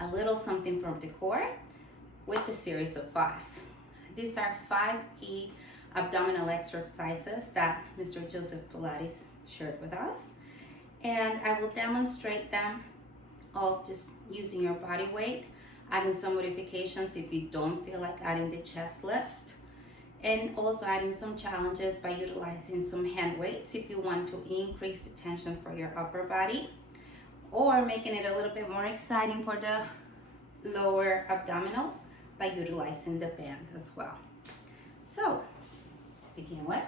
a little something from the core with the series of 5. These are 5 key abdominal exercises that Mr. Joseph Pilates shared with us. And I will demonstrate them all just using your body weight, adding some modifications if you don't feel like adding the chest lift, and also adding some challenges by utilizing some hand weights if you want to increase the tension for your upper body, or making it a little bit more exciting for the lower abdominals by utilizing the band as well. So, to begin with,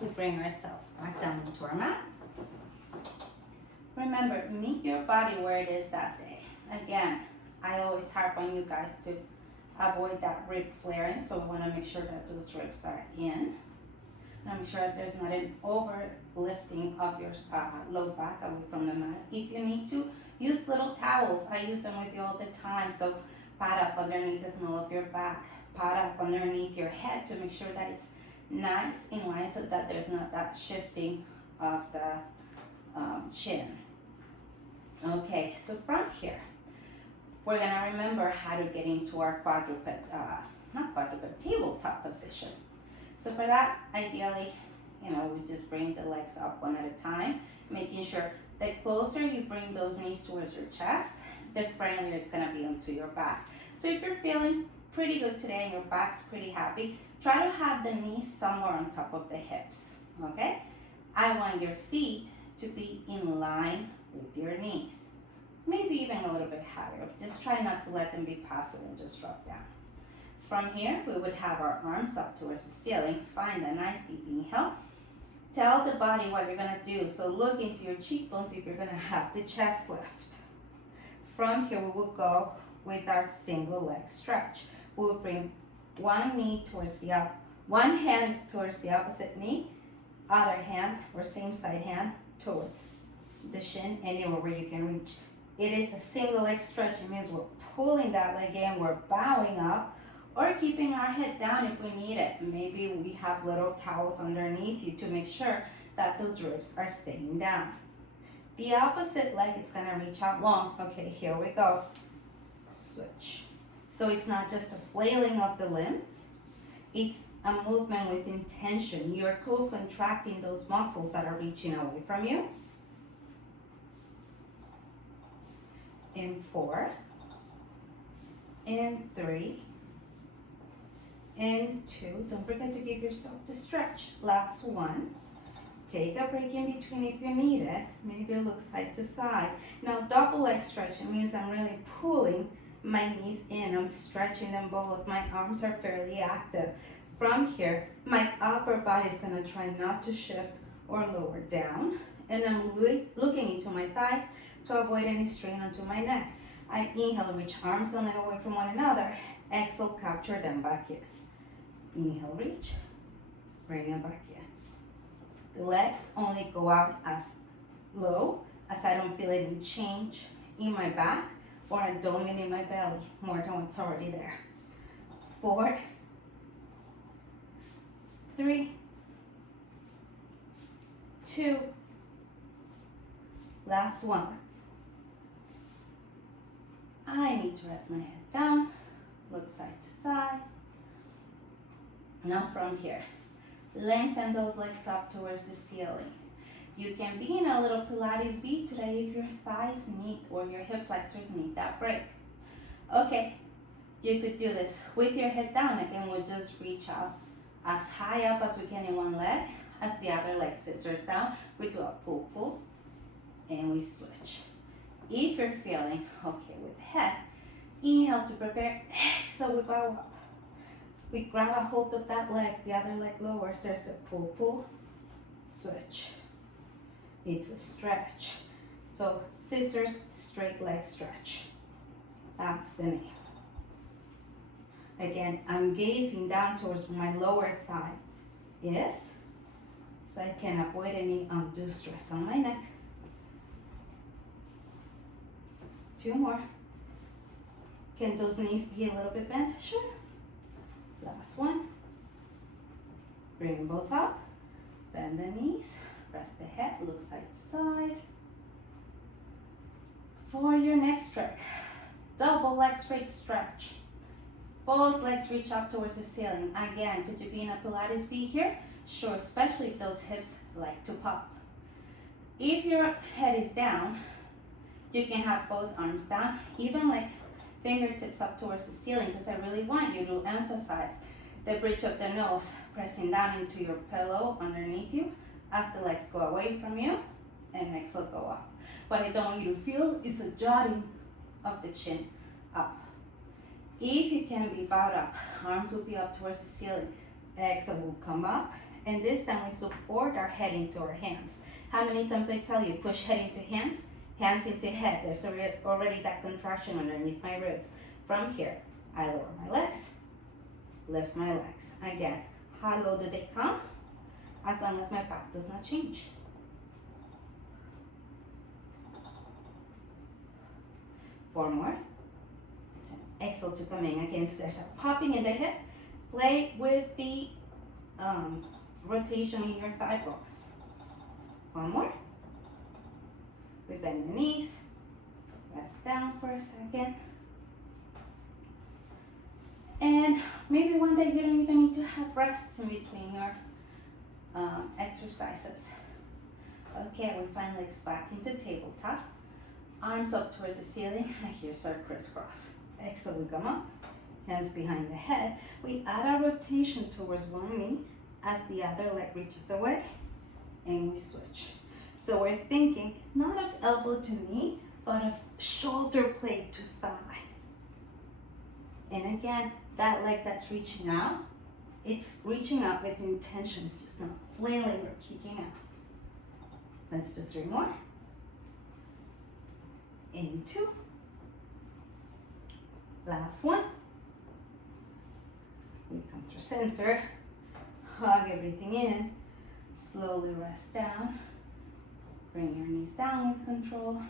we bring ourselves back down into our mat. Remember, meet your body where it is that day. Again, I always harp on you guys to avoid that rib flaring, so we want to make sure that those ribs are in. And make sure that there's not an overlifting of your low back away from the mat. If you need to, use little towels. I use them with you all the time. So pat up underneath the small of your back, pat up underneath your head to make sure that it's nice in line so that there's not that shifting of the chin. Okay, so from here, we're gonna remember how to get into our tabletop position. So for that, ideally, we just bring the legs up one at a time, making sure the closer you bring those knees towards your chest, the friendlier it's gonna be onto your back. So if you're feeling pretty good today and your back's pretty happy, try to have the knees somewhere on top of the hips, okay? I want your feet to be in line with your knees. Maybe even a little bit higher. Just try not to let them be passive and just drop down. From here, we would have our arms up towards the ceiling. Find a nice deep inhale. Tell the body what you're gonna do. So look into your cheekbones if you're gonna have the chest lift. From here, we will go with our single leg stretch. We will bring one hand towards the opposite knee, other hand or same side hand towards the shin, anywhere where you can reach. It is a single leg stretch. It means we're pulling that leg in, we're bowing up, or keeping our head down if we need it. Maybe we have little towels underneath you to make sure that those ribs are staying down. The opposite leg is gonna reach out long. Okay, here we go. Switch. So it's not just a flailing of the limbs, it's a movement with intention. You're co-contracting those muscles that are reaching away from you. In 4, in 3, in 2. Don't forget to give yourself the stretch. Last one. Take a break in between if you need it. Maybe look side to side. Now double leg stretch. It means I'm really pulling my knees in. I'm stretching them both. My arms are fairly active. From here, my upper body is going to try not to shift or lower down. And I'm looking into my thighs to avoid any strain onto my neck. I inhale, reach arms and leg away from one another. Exhale, capture them back in. Inhale, reach, bring them back in. The legs only go out as low as I don't feel any change in my back or a donut in my belly, more than what's already there. 4, 3, 2, last one. I need to rest my head down, look side to side. Now from here, lengthen those legs up towards the ceiling. You can be in a little Pilates V today if your thighs need or your hip flexors need that break. Okay, you could do this with your head down. Again, we'll just reach out as high up as we can in one leg. As the other leg scissors down, we do a pull, and we switch. If you're feeling okay with the head, inhale to prepare, exhale, we bow up. We grab a hold of that leg, the other leg lowers, there's a pull, switch. It's a stretch. So scissors, straight leg stretch. That's the name. Again, I'm gazing down towards my lower thigh is, so I can avoid any undue stress on my neck. 2 more. Can those knees be a little bit bent? Sure. Last one. Bring them both up. Bend the knees. Rest the head. Look side to side. For your next trick, Double leg straight stretch. Both legs reach up towards the ceiling. Again, could you be in a Pilates V here? Sure, especially if those hips like to pop. If your head is down, you can have both arms down, even like fingertips up towards the ceiling, because I really want you to emphasize the bridge of the nose, pressing down into your pillow underneath you as the legs go away from you and exhale, go up. What I don't want you to feel is a jutting of the chin up. If you can be bowed up, arms will be up towards the ceiling. Exhale will come up, and this time we support our head into our hands. How many times I tell you, push head into hands, hands into head. There's already that contraction underneath my ribs. From here, I lower my legs, lift my legs. Again, how low do they come? As long as my back does not change. Four more. Exhale to come in. Again, so there's a popping in the hip. Play with the rotation in your thigh bones. One more. We bend the knees. Rest down for a second. And maybe one day you don't even need to have rests in between your exercises. Okay, we find legs back into tabletop. Arms up towards the ceiling. And here's our crisscross. Exhale, we come up, hands behind the head. We add a rotation towards one knee as the other leg reaches away, and we switch. So we're thinking not of elbow to knee, but of shoulder blade to thigh. And again, that leg that's reaching out, it's reaching out with intention. It's just not flailing or kicking out. Let's do 3 more. In 2. Last one. We come through center, hug everything in, slowly rest down, bring your knees down with control.